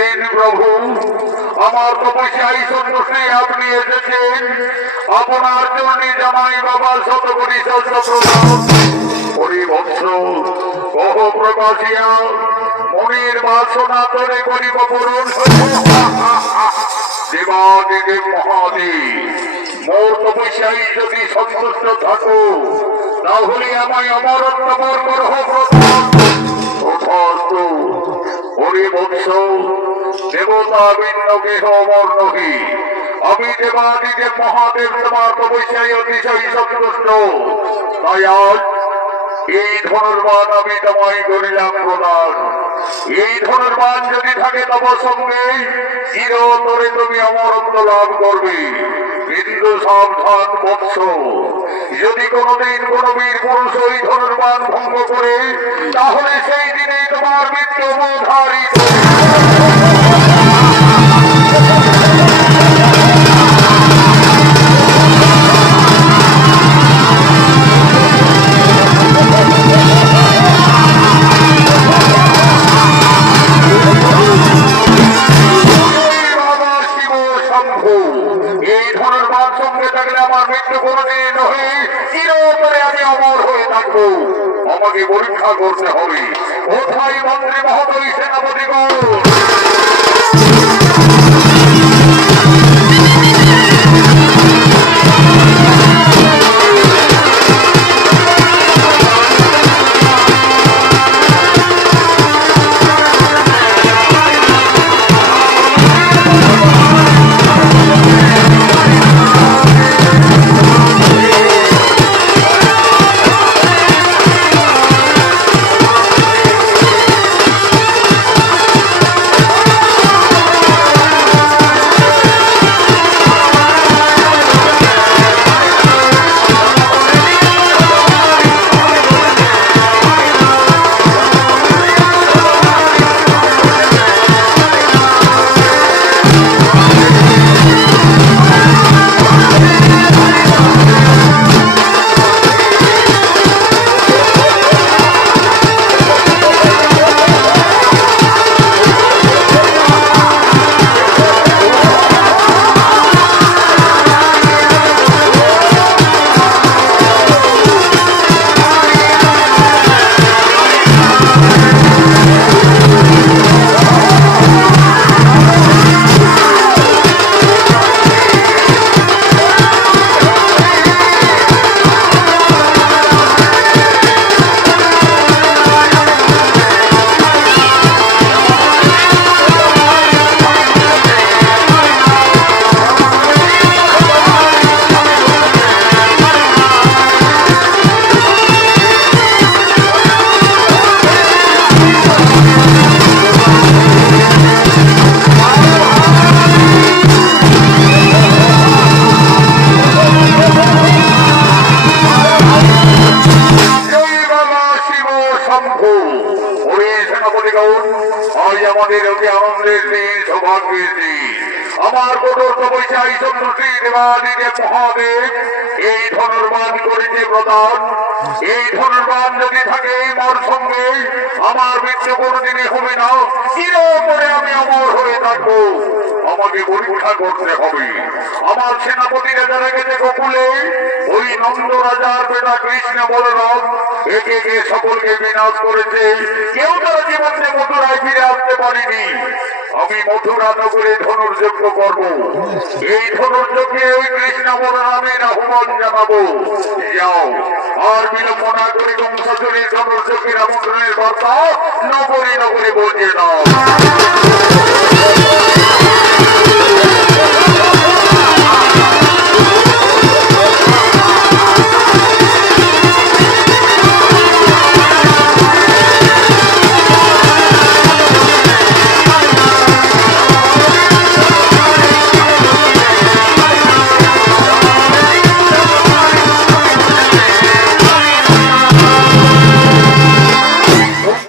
এসেছেন প্রভু। আমার তপস্যায় সন্তুষ্টে আপনি এসেছেন। আপনার জন্য জানাই বাবা শত কোটি শত প্রণাম হরি বৎস কহ প্রকাশিয়া মনির থাকো দেবতা ভিন্ন গৃহ নহি আমি দেবাদিদেব মহাদেব তোমার তপস্যায় অতিশয় সন্তুষ্ট। তাই আজ এই ধনুর্বান আমি তোমায় করিলাম প্রদান। এই ধনুর্বান যদি থাকে তব সঙ্গে চিরতরে তুমি অমরত্ব লাভ করবে। কিন্তু সাবধান বৎস। যদি কোনোদিন কোন বীর পুরুষ ওই ধনুর্বান ভঙ্গ করে, তাহলে সেই দিনে তোমার মৃত্যু বোধারিত মৃত্যু কোনোদিন নহে চিরতরে আমি অমর হয়ে থাকব। আমাকে পরীক্ষা করতে হবে। কোথায় মন্ত্রী মহোদয় সেনাপতিগণ সৌভাগ্যের দিন আমার প্রদর্শ পয়সায় সন্তুষ্টি দেবাদিকে মহাদেব এই ধনুর্বান করেছে প্রদান এই ধনুর্বান যদি থাকে মোর সঙ্গে, আমার মৃত্যু কোনোদিনই হবে না। চির করে আমি অমর হয়ে থাকব। আমাকে পরীক্ষা করতে হবে। আমার সেনাপতিরা যারা গেছে গোকুলে, ওই নন্দ রাজার বেটা কৃষ্ণ বলরাম, একে একে সকলকে বিনাশ করেছে, কেউ তারা জীবনে মথুরায় ফিরে আসতে পারেনি। আমি মথুরা নগরে ধনুর্যজ্ঞ করব। এই ধনুর্যজ্ঞে ওই কৃষ্ণ বলরামের আহ্বান জানাব। যাও, আর বিলম্ব না করে বংশাচরীর ধনুর্যজ্ঞের আমন্ত্রণের বার্তা নগরে নগরে বলছে না